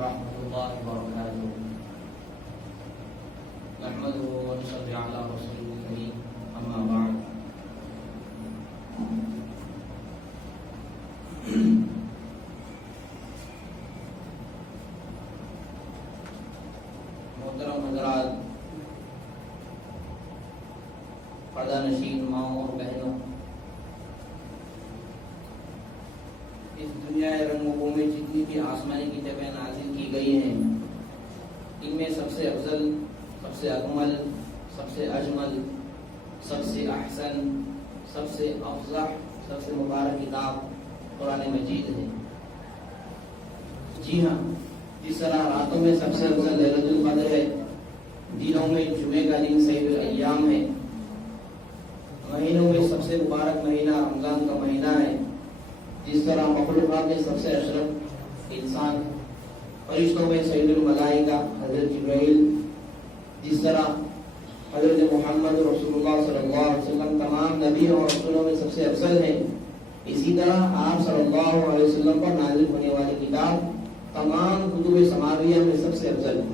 ورحمۃ اللہ وبرکاتہ نحمده ونصلي على رسوله الكريم اما بعد محترم حضرات، پردہ نشین ماؤں اور بہنوں، اس دنیا رنگ و بو میں جتنی بھی آسمانی کتابیں نازل کی گئی ہیں، ان میں سب سے افضل، سب سے اکمل، سب سے اجمل، سب سے احسن، سب سے افضل، سب سے مبارک کتاب قرآن مجید ہے۔ جی ہاں، جس طرح راتوں میں سب سے افضل لیلۃ القدر ہے، دنوں میں جمعے کا دن سید الایام ہے، مہینوں میں سب سے مبارک مہینہ رمضان کا مہینہ ہے، جس طرح مخلوقات میں سب سے اشرف انسان، فرشتوں میں سید الملائکہ حضرت جبرائیل، جس طرح حضرت محمد رسول اللہ صلی اللہ علیہ وسلم تمام نبی اور رسولوں میں سب سے افضل ہیں، اسی طرح آپ صلی اللہ علیہ وسلم پر نازل ہونے والی کتاب تمام کتب سماویہ میں سب سے افضل ہے۔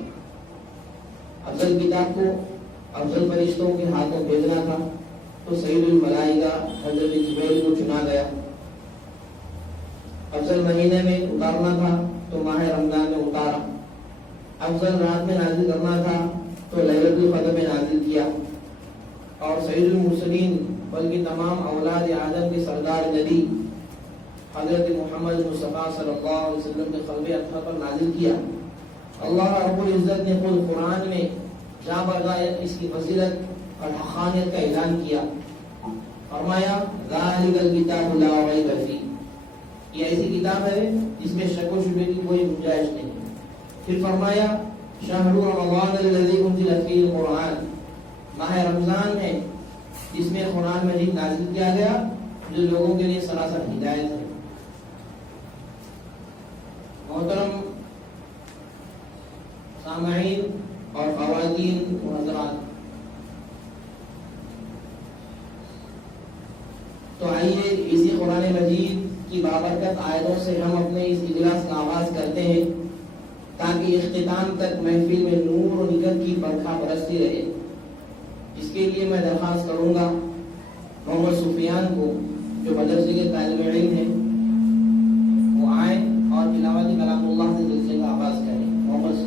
افضل کتاب کو افضل فرشتوں کے ہاتھوں بھیجنا تھا تو سید الملائکہ حضرت جبرائیل کو چنا گیا، افضل مہینے میں اتارنا تھا تو ماہ رمضان میں اتارا، افضل رات میں نازل کرنا تھا تو لیلۃ القدر میں نازل کیا، اور سید المرسلین بلکہ تمام اولاد آدم کے سردار نبی حضرت محمد مصطفیٰ صلی اللہ علیہ وسلم کے قلب اطہر پر نازل کیا۔ اللہ رب العزت نے خود قرآن میں جا بجا اس کی فضیلت اور حقانیت کا اعلان کیا، فرمایا ذالک الکتاب لا ریب فیہ، یہ ایسی کتاب ہے جس میں شک و شبہ کی کوئی گنجائش نہیں۔ پھر فرمایا شہر رمضان الذی انزل فیہ القرآن، ماہ رمضان ہے جس میں قرآن مجید نازل کیا گیا، جو لوگوں کے لیے سراسر ہدایت ہے۔ محترم سامعین اور خواتین و حضرات، تو آئیے اسی قرآن مجید کی بابرکت آیتوں سے ہم اپنے اس اجلاس کا آغاز کرتے ہیں، تاکہ اختتام تک محفل میں نور و نکت کی برکھا برستی رہے۔ اس کے لیے میں درخواست کروں گا محمد سفیان کو، جو مدرسے کے طالب علم ہیں، وہ آئیں اور تلاوت کلام اللہ سے جلسے کا آغاز کریں۔ محمد سفیان۔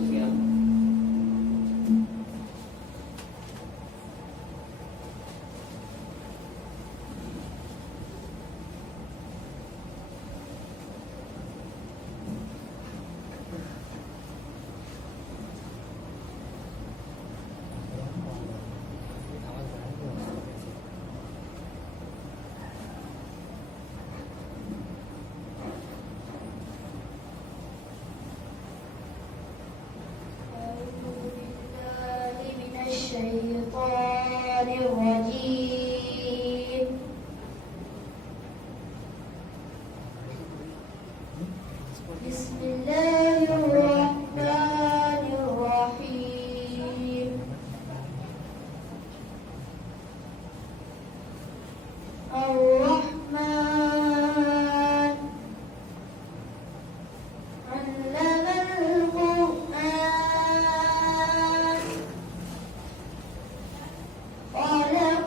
الشيطان الرجيم بسم الله الرحمن الرحيم الرحمن علم القرآن خلق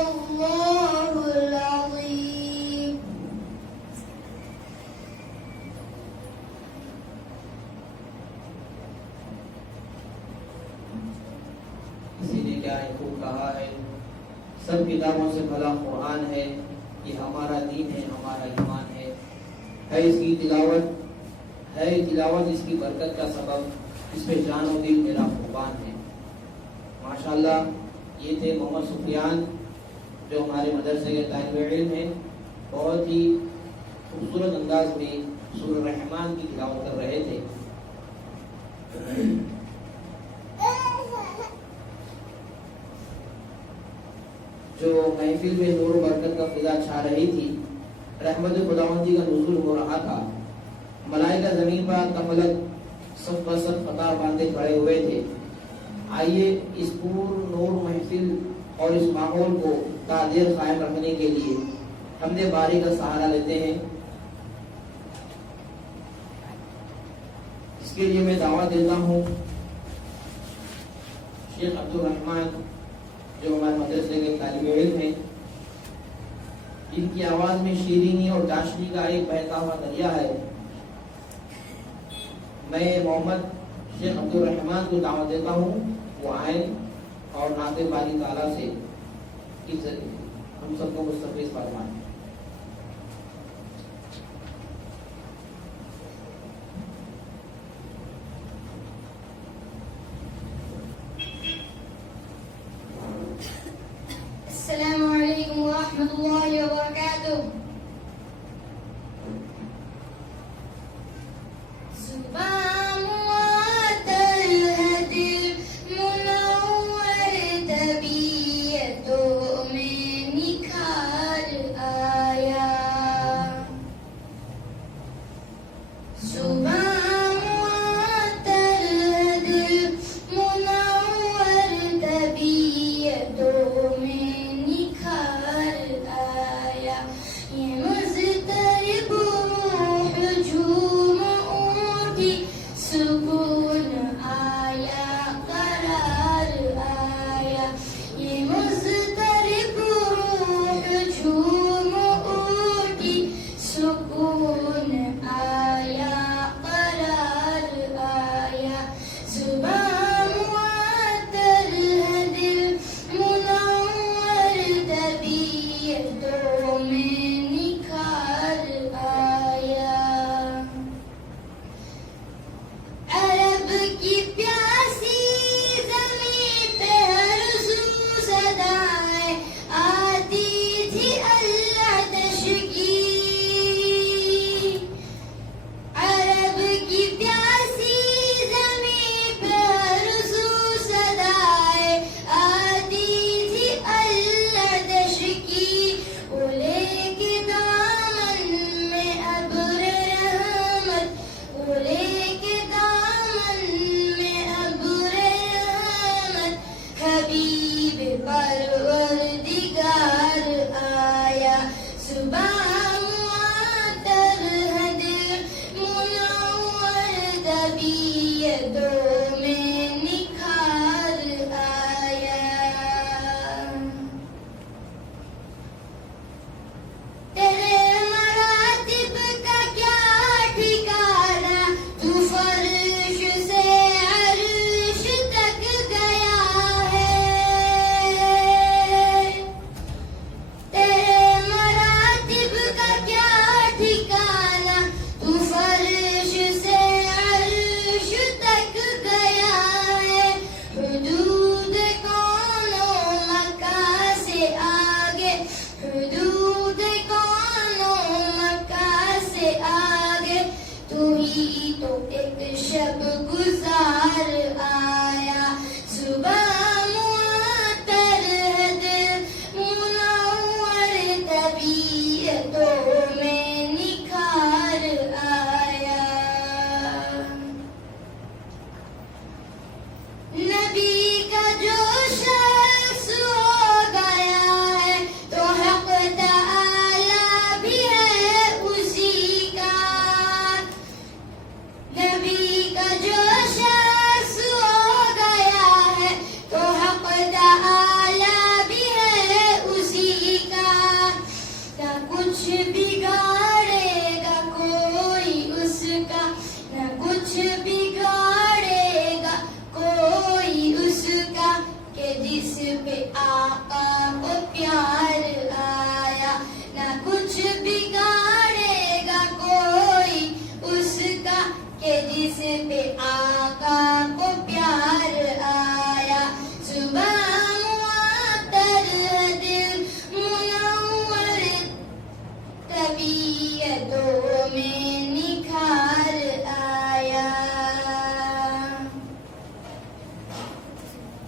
الله العظيم. کسی نے کیا ہے خوب کہا ہے، سب کتابوں سے بھلا قرآن ہے، یہ ہمارا دین ہے، ہمارا ایمان ہے اس کی تلاوت اس کی برکت کا سبب، اس پہ جان و دل میرا قربان ہے۔ ماشاءاللہ یہ تھے محمد سفیان جو ہمارے مدرسے کے طالب علم ہیں، بہت ہی خوبصورت انداز میں سورہ رحمان کی تلاوت کر رہے تھے۔ جو محفل میں نور و برکت کا فضا چھا رہی تھی، رحمت خداوندی کا نزول ہو رہا تھا، ملائکہ زمین پر تفلق سب پر سب قطار باندھے کھڑے ہوئے تھے۔ آئیے اس پور نور محفل اور اس ماحول کو تعدیر قائم رکھنے کے لیے حمد باری کا سہارا لیتے ہیں۔ اس کے لیے میں دعوت دیتا ہوں شیخ عبدالرحمن جو ہمارے مدرسے کے طالب علم ہیں، ان کی آواز میں شیرینی اور چاشنی کا ایک بہتا ہوا دریا ہے۔ میں محمد شیخ عبدالرحمن کو دعوت دیتا ہوں وہ آئیں اور نعت باری تعالیٰ سے ہم سب کو مستفیض فرمائیں۔ السلام علیکم ورحمۃ اللہ وبرکاتہ۔ زبان الهدي المنور طبیعتوں میں نکھار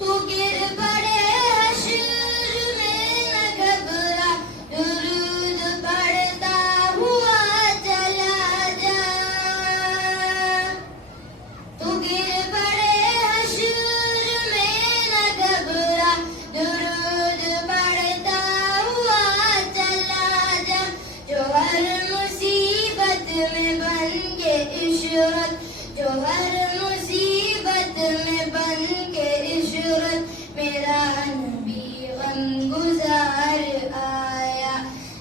تو گر پڑے حشر میں نہ گھبرا درود پڑھتا ہوا چلا جا تو گر پڑے حشر میں نہ گھبرا درود پڑھتا ہوا چلا جا جو ہر مصیبت میں بن کے عشرت جو ہر مصیبت میں بن کے عشرت میرا نبی غم گزار آیا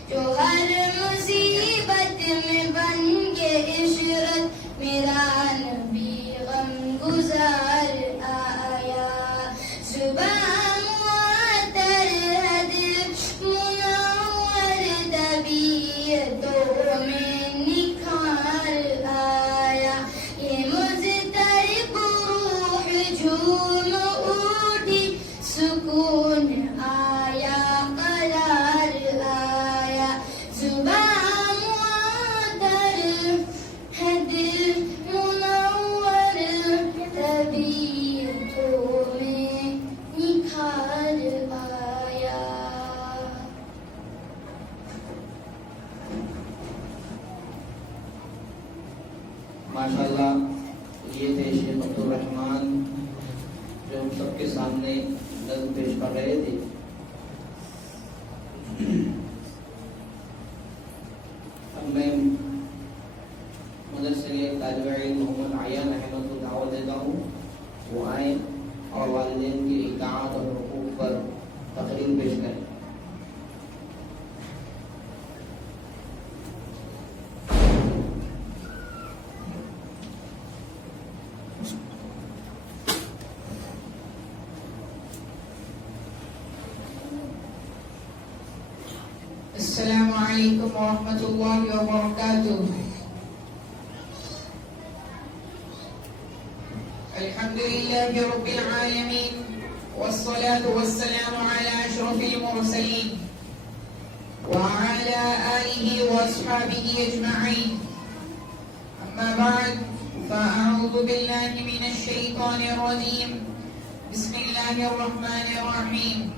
جو ہر مصیبت میں بن کے عشرت میرا نبی غم گزار آیا صبح معطر ہے دل منور طبیعتوں میں نکھار آیا یہ مضطرب روح جھوم اٹھی سکون آیا قرار آیا صبح معطر ہے دل منور طبیعتوں میں نکھار آیا. ماشاءاللہ یہ تھے شیخ عبدالرحمن جو ہم سب کے سامنے نظم پیش کر رہے تھے. اب میں مدرسے کے طالب علم محمد عیان احمد کو دعوت دیتا ہوں وہ آئیں اور والدین کی اطاعت اور حقوق پر تقریر پیش کریں. السلام علیکم ورحمۃ اللہ وبرکاتہ. الحمد للہ رب العالمین والصلاة والسلام على اشرف المرسلین وعلى آلہ واصحابہ اجمعین. اما بعد فاعوذ باللہ من الشیطان الرجیم. بسم اللہ الرحمن الرحیم.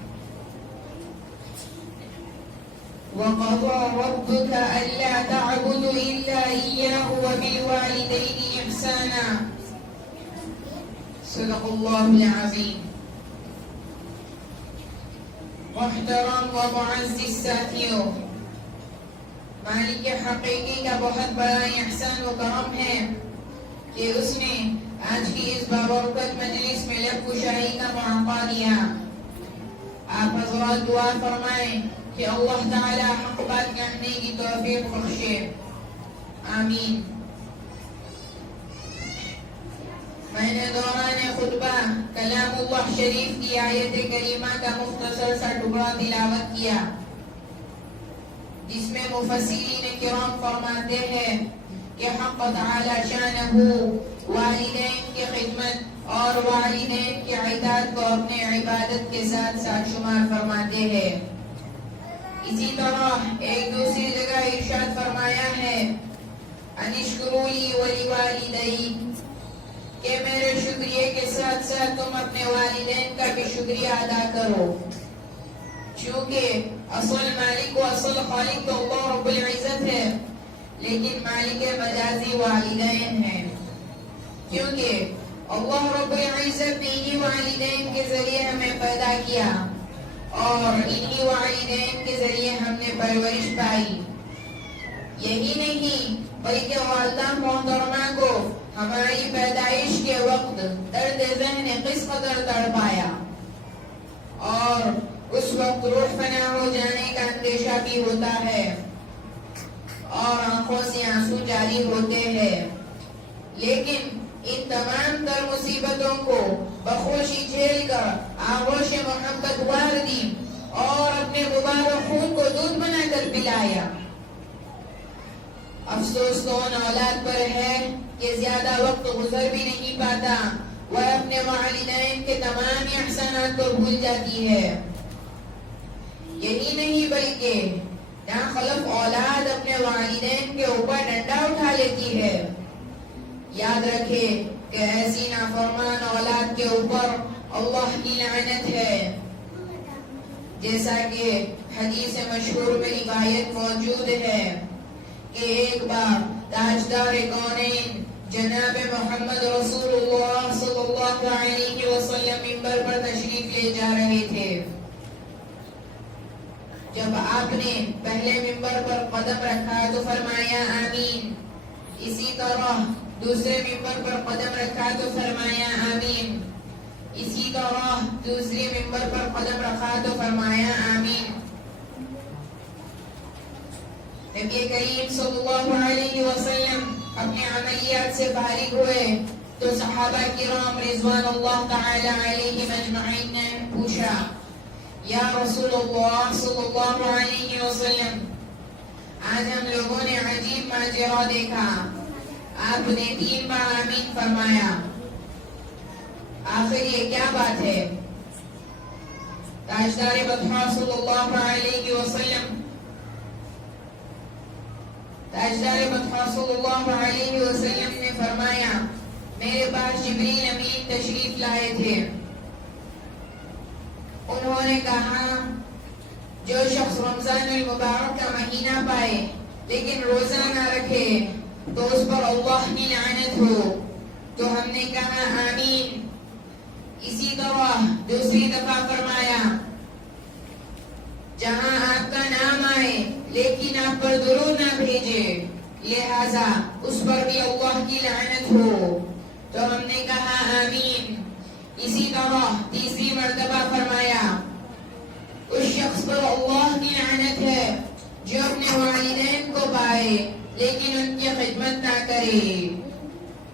وقضى ربك ألا تعبدوا إلا إياه وبالوالدين إحسانا. صدق الله العظيم. محترم و معزز ساتھیوں، مالک حقیقی کا بہت بڑا احسان و کرم ہے کہ اس نے آج کی اس بابرکت مجلس میں لب کشائی کا موقع دیا. آپ حضرات دعا فرمائیں کہ اللہ تعالی حق بات کہنے کی توفیق بخشے. آمین. میں نے دوران خطبہ کلام اللہ شریف کی آیت کریمہ کا مختصر سا ٹکڑا تلاوت کیا جس میں مفسرین کرام فرماتے ہیں کہ حق تعالی شانہ والدین کی خدمت اور والدین کی اطاعت کو اپنے عبادت کے ساتھ ساتھ شمار فرماتے ہیں. اسی طرح ایک دوسری جگہ ارشاد فرمایا ہے ان اشکروا لی ولوالدی، کہ میرے شکریہ کے ساتھ ساتھ تم اپنے والدین کا بھی شکریہ ادا کرو. چونکہ اصل مالک و اصل خالق تو اللہ رب العزت ہے، لیکن مالک مجازی والدین ہیں، کیونکہ اللہ رب العزت نے ہی والدین کے ذریعے ہمیں پیدا کیا اور انہی والدین کے ذریعے ہم نے پرورش پائی. یہی نہیں بلکہ والدہ محترمہ کو ہماری پیدائش کے وقت درد ذہن کس قدر تڑپایا اور اس وقت روح فنا ہو جانے کا اندیشہ بھی ہوتا ہے اور آنکھوں سے آنسو جاری ہوتے ہیں. لیکن ان تمام تر مصیبتوں کو بخوشی جھیل کر آغوش محبت وار دی اور اپنے مبارک خون کو دودھ بنا کر پلایا. افسوس تو ان اولاد پر ہے کہ زیادہ وقت گزر بھی نہیں پاتا، وہ اپنے والدین کے تمام احسانات کو بھول جاتی ہے. یہی نہیں بلکہ ناخلف اولاد اپنے والدین کے اوپر ڈنڈا اٹھا لیتی ہے. یاد رکھے کہ ایسی نافرمان اولاد کے اوپر اللہ کی لعنت ہے. جیسا کہ حدیث مشہور میں روایت موجود ہے کہ ایک بار تاجدار کونین جناب محمد رسول اللہ صلی اللہ علیہ وسلم منبر پر تشریف لے جا رہے تھے. جب آپ نے پہلے منبر پر قدم رکھا تو فرمایا آمین. اسی طرح دوسرے منبر پر قدم رکھا تو فرمایا آمین. اسی طرح دوسری منبر پر قدم رکھا تو فرمایا آمین. نبی کریم صلی اللہ علیہ وسلم اپنے عملیات سے فارغ ہوئے تو صحابہ کرام رضوان اللہ تعالی علیہم اجمعین نے پوچھا یا رسول اللہ صلی اللہ علیہ وسلم آج ہم لوگوں نے عجیب ماجرا دیکھا. آپ نے 3 بار آمین فرمایا. آخر یہ کیا بات ہے؟ تاجدار بطحا صلی اللہ علیہ وسلم نے فرمایا میرے پاس جبریل امین تشریف لائے تھے. انہوں نے کہا جو شخص رمضان المبارک کا مہینہ پائے لیکن روزہ نہ رکھے تو اس پر اللہ کی لعنت ہو. تو ہم نے کہا آمین. اسی طرح دوسری دفعہ فرمایا جہاں آپ کا نام آئے لیکن آپ پر درود نہ بھیجے لہذا اس پر بھی اللہ کی لعنت ہو. تو ہم نے کہا آمین. اسی طرح تیسری مرتبہ فرمایا اس شخص پر اللہ کی لعنت ہے جو اپنے والدین کو پائے لیکن ان کی خدمت نہ کرے.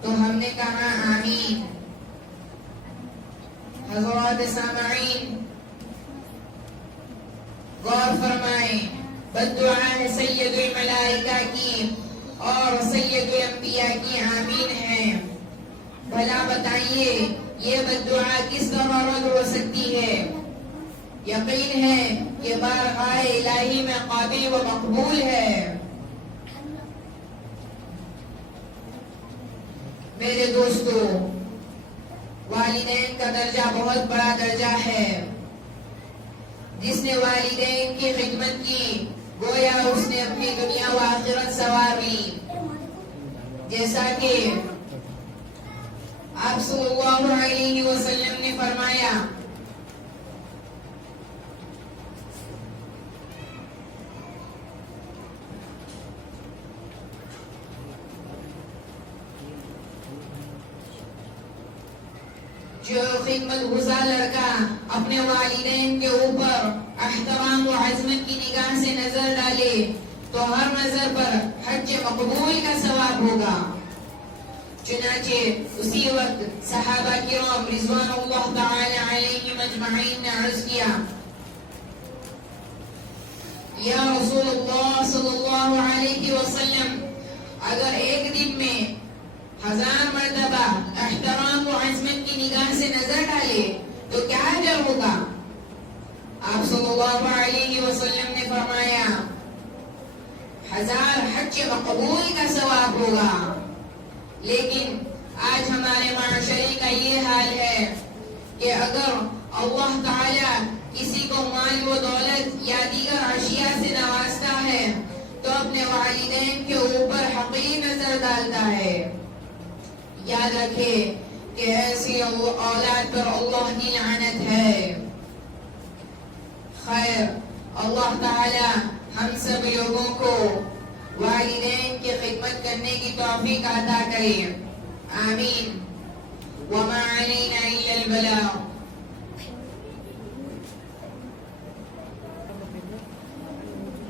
تو ہم نے کہا آمین. حضرات سامعین غور فرمائیں بد دعا ہے سید الملائکہ کی اور سید الانبیاء کی آمین ہے. بھلا بتائیے یہ بد دعا کس طرح رد ہو سکتی ہے؟ یقین ہے کہ بارگاہ الہی میں قابل و مقبول ہے. میرے دوستو والدین کا درجہ بہت بڑا درجہ ہے. جس نے والدین کی خدمت کی گویا اس نے اپنی دنیا و آخرت سنوار لی. جیسا کہ آپ صلی اللہ علیہ وسلم نے فرمایا جو خدمت گزار لڑکا اپنے والدین کے اوپر احترام و عظمت کی نگاہ سے نظر ڈالے تو ہر نظر پر حج مقبول کا ثواب ہوگا. چنانچہ اسی وقت صحابہ کرام رضوان اللہ تعالی علیہم اجمعین نے عرض کیا یا رسول اللہ صلی اللہ علیہ وسلم اگر ایک دن میں 1000 مرتبہ احترام و عظمت کی نگاہ سے نظر ڈالے تو کیا اجر ہوگا؟ آپ صلی اللہ علیہ وسلم نے فرمایا 1000 حج مقبول کا ثواب ہوگا. لیکن آج ہمارے معاشرے کا یہ حال ہے کہ اگر اللہ تعالیٰ کسی کو مال و دولت یا دیگر اشیاء سے نوازتا ہے تو اپنے والدین کے اوپر حقیر نظر ڈالتا ہے. یاد رکھے کہ ایسی اولاد پر اللہ کی لعنت ہے. خیر اللہ تعالی ہم سب لوگوں کو والدین کی خدمت کرنے کی توفیق عطا کرے. آمین. وما علینا الا البلاغ.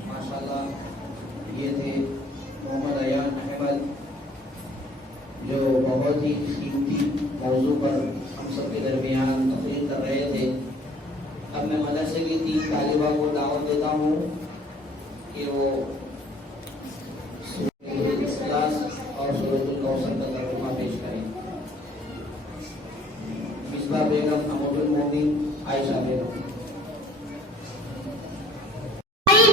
ماشاءاللہ یہ تھے محمد ایان احمد جو بہت ہی قیمتی موضوع پر ہم سب کے درمیان تقریر کر رہے تھے. اب میں مدرسے کی 3 طالبہ کو دعوت دیتا ہوں کہ وہ سورۃ الاخلاص اور سورۃ الکوثر کا ترجمہ پیش کریں. مصباح بیگم، امد المومن، عائشہ بیگم.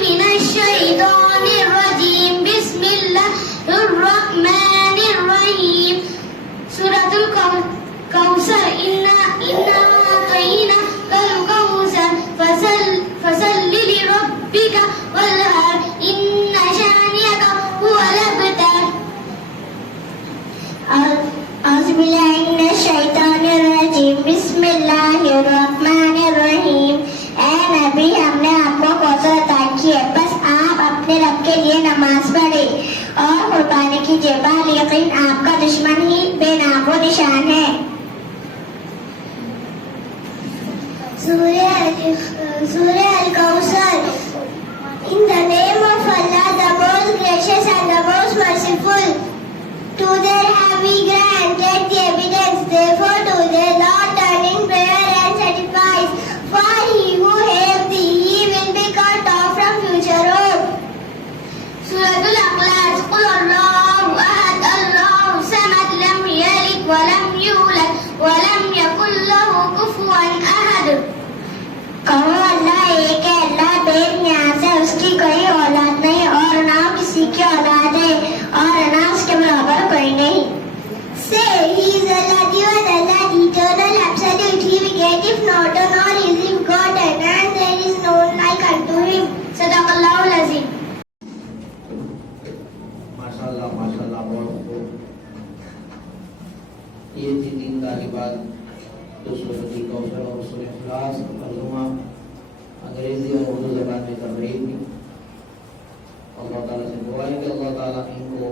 من الشیطان الرجیم بسم اللہ الرحمن الرحیم. سورۃ القمر الكوثر إنا أعطيناك الكوثر فصل لربك وانحر إن شانئك هو الأبتر. أعوذ بالله من الشيطان الرجيم. بسم الله الرحمن الرحیم. اے نبی ہم نے آپ کو کوثر عطا کی ہے، بس آپ اپنے رب کے لیے نماز پڑھیں اور قربانی کیجیے، بال یقین آپ کا دشمن ہی بے نام و نشان ہے. سورہ Al-Kausar. In the name of Allah, the most gracious and the most merciful. To their have we granted the evidence, therefore to their Lord turn in prayer and sacrifice. For he who hates thee, he will be cut off from future hope. Suratul Ikhlas. Qul Allahu ahad, Allahu samad, lam yalid wa lam yulad wa lam yakul lahu kufuwan ahad. کہو اللہ ایک ہے، اللہ بے نیاز ہے، اس کی کوئی اولاد نہیں اور نہ کسی کی اولاد ہے اور نہ اس کے برابر کوئی نہیں. Say, he is Allah, the one Allah, the eternal, absolute, he begetteth not, nor is he begotten, and there is no like unto him. Sadaqallahu al-Azim. ماشاءاللہ ماشاءاللہ، بہت خوب. یہ تھی 3 طالبات جو سورۃ الکوثر اور سورۃ اخلاص کا ترجمہ انگریزی اور اردو زبان میں کر رہی تھی. اللہ تعالیٰ سے دعا ہے کہ اللہ تعالیٰ ان کو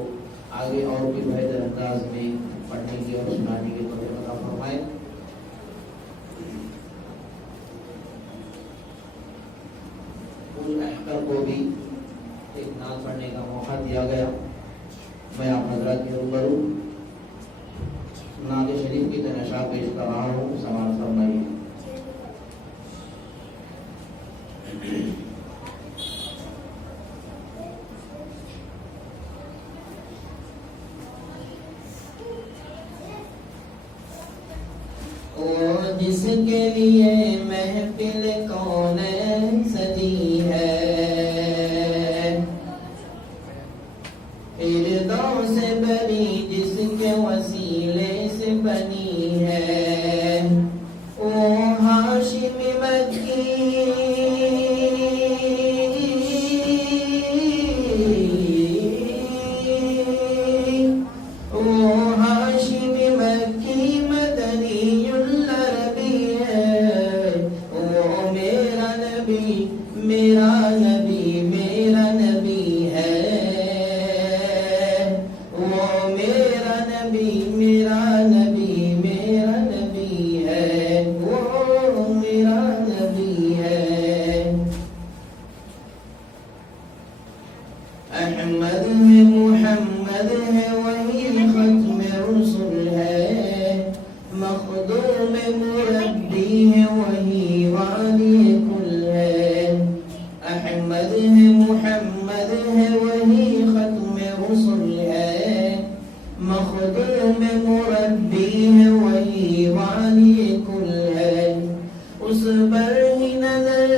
آگے اور بھی بہتر انداز میں پڑھنے کی اور سنانے کی توفیق عطا فرمائے. احتر کو بھی ایک نعت پڑھنے کا موقع دیا گیا. میں آپ حضرات کے روبرو نعت شریف کی تنشا پیش کر رہا ہوں، سماعت فرمائیے. جس کے لیے محفل کونین سجی ہے، فردوس سے بنی جس کے وسیلے سے بنی ہے، وہ ہاشم مکی احمد ہے، محمد ہے، وہی ختم رسل ہے، مخدوم مربی ہے، وہی والی کل ہے. احمد ہے، محمد ہے، وہی ختم رسل ہے، مخدوم مربی ہے، وہی والی کل ہے. اس پر ہی نظر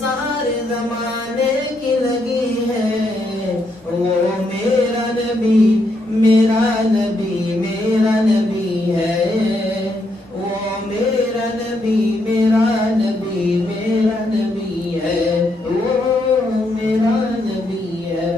سارے زمانے کی لگی ہے. وہ میرا نبی میرا نبی میرا نبی ہے، وہ میرا نبی میرا نبی میرا نبی ہے، وہ میرا نبی ہے.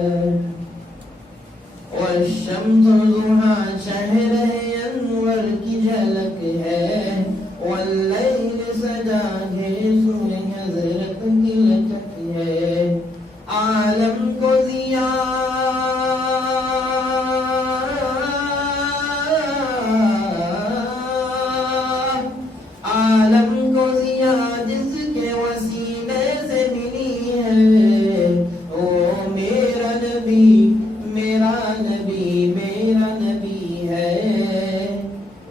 والشمس ضحا شہر انور کی جھلک ہے، واللیل سجا ہے سورہ حضرت کی لچک ہے. عالم کو ضیا عالم کو ضیا جس کے وسیلے سے ملی ہے، وہ میرا نبی میرا نبی میرا نبی ہے،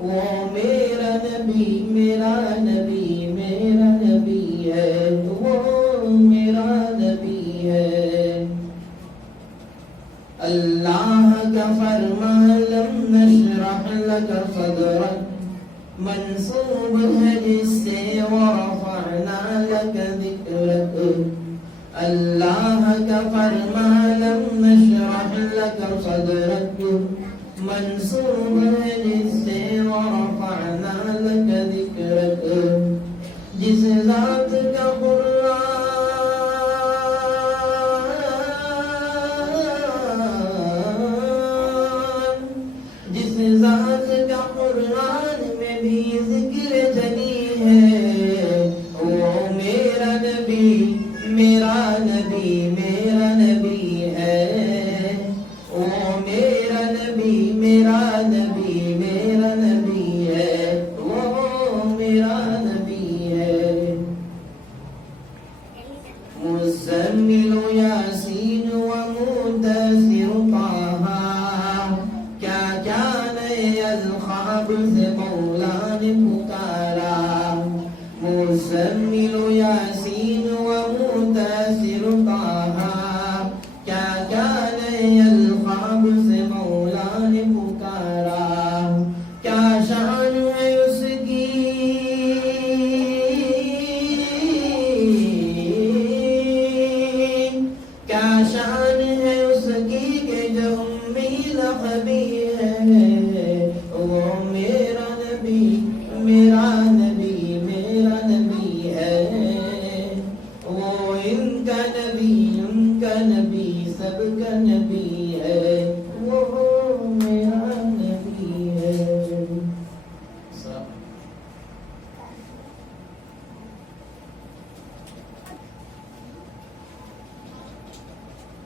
وہ میرا نبی میرا نبی میرا نبی ہے، وہ میرا نبی ہے. اللہ کا فرمان لم نشرح لك صدرك منسوب ہے جس سے ورفعنا لك ذکرك. اللہ کا فرمانا نشرح لك صدرك منصوب ہے جس سے ورفعنا لك ذکرك جس ذات کا قرآن جس ذات کا قرآن میں بھی ذکر جلی ہے وہ میرا نبی میرا نبی میرا نبی ہے وہ میرا نبی میرا نبی میرا نبی ہے وہ میرا نبی ہے مزمل یاسین ومدثر طه کیا جان الخواب سے مولا نے پکارا مزمل یاسین ومدثر طه کیا جان الخواب سے مولا نے پکارا کیا شان ہے اس کی کیا شان ہے اس کی کہ جو امی لقبی ہے وہ میرا نبی میرا نبی میرا نبی ہے وہ ان کا نبی سب کا نبی ہے وہ میرا نبی ہے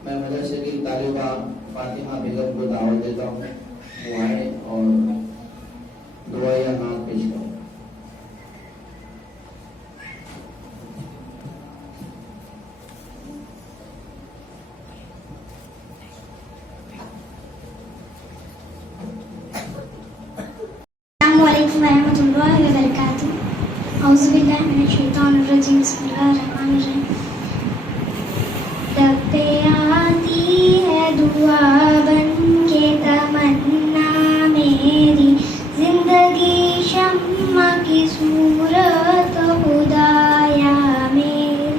میں مدرسے کی طالبہ فاطمہ بیگم کو دعوت دیتا ہوں وہ آئے اور دعائیں نام پیش کروں السلام علیکم ورحمۃ اللہ وبرکاتہ اعوذ باللہ من الشیطان الرجیم بسم اللہ الرحمن الرحیم رب پہ آتی ہے دعا بن کے تمنا میری زندگی شمع کی صورت خدایا میری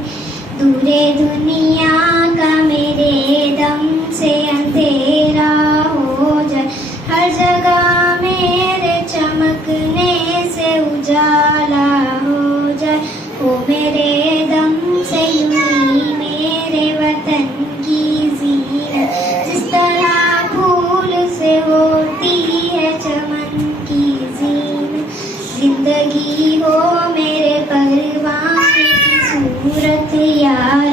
دور دنیا کا میرے دم سے اندھیرا ہو جائے ہر جگہ میرے چمکنے سے اجالا ہو جائے وہ میرے دم سے یوں ہی میرے وطن کی زینت جس طرح پھول سے ہوتی ہے چمن کی زینت زندگی ہو میرے پروان کی صورت یار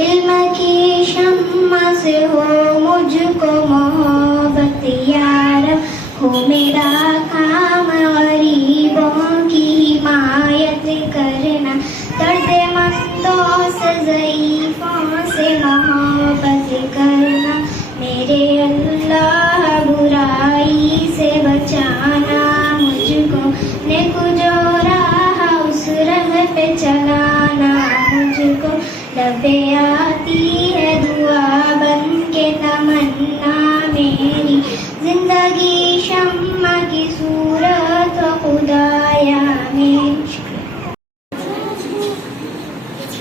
علم کی شمع سے ہو مجھ کو محبت یار ہو میرا کام غریبوں کی حمایت کرنا درد مندوں سے ضعیفوں سے محبت کرنا میرے اللہ برائی سے بچانا مجھ کو نیک جو راہ اس راہ پہ چلانا مجھ کو لبے آتی ہے دعا بن کے تمنا میری زندگی شمع کی صورت خدایا میری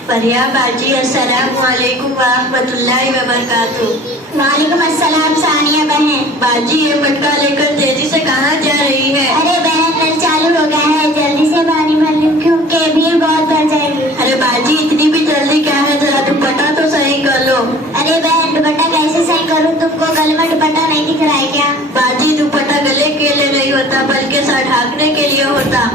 پریا باجی السلام علیکم ورحمۃ اللہ وبرکاتہ. وعلیکم السلام ثانیہ بہن. باجی یہ مٹکا لے کر تیزی سے کہاں جا رہی ہے؟ ارے بہن نل چالو ہو گیا ہے جلدی سے پانی بھر لوں کیونکہ بھیڑ بہت بڑھ جائے گی. ارے باجی اتنی بھی جلدی کیا ہے ذرا دوپٹہ تو صحیح کر لو. ارے بہن دوپٹہ کیسے صحیح کروں تم کو گلے میں دوپٹہ نہیں دکھ رہا ہے کیا؟ باجی دوپٹہ گلے کے لیے نہیں ہوتا بلکہ سر ڈھانکنے کے لیے ہوتا.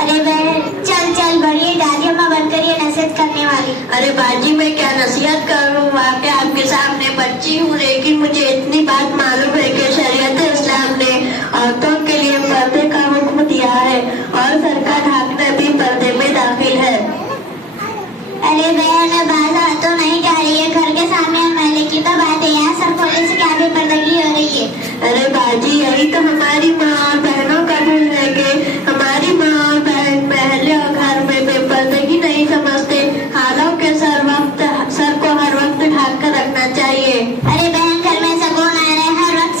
ارے بہن چل چل بڑی دادی اماں بن کر یہ نصیحت کرنے والی. ارے باجی میں کیا نصیحت کروں واقع آپ کے سامنے بچی ہوں لیکن مجھے اتنی بات معلوم ہے کہ شریعت اسلام نے عورتوں کے لیے پردے کا حکم دیا ہے اور سر کا ڈھانکنا بھی پردے میں داخل ہے. ارے بہن باز تو نہیں جا رہی ہے گھر کے سامنے محلے کی تو بات ہے یہاں سب کھولنے سے کیا بے پردگی ہو رہی ہے. ارے باجی یہی تو ہماری ماں اور بہنوں کا دل ہے کہ ہماری ماں اور بہن پہلے اور گھر میں بے پردگی نہیں سمجھتے حالوں کے سر کو ہر وقت ڈھانک کر رکھنا چاہیے. ارے بہن گھر میں ایسا کون آ رہا ہے ہر وقت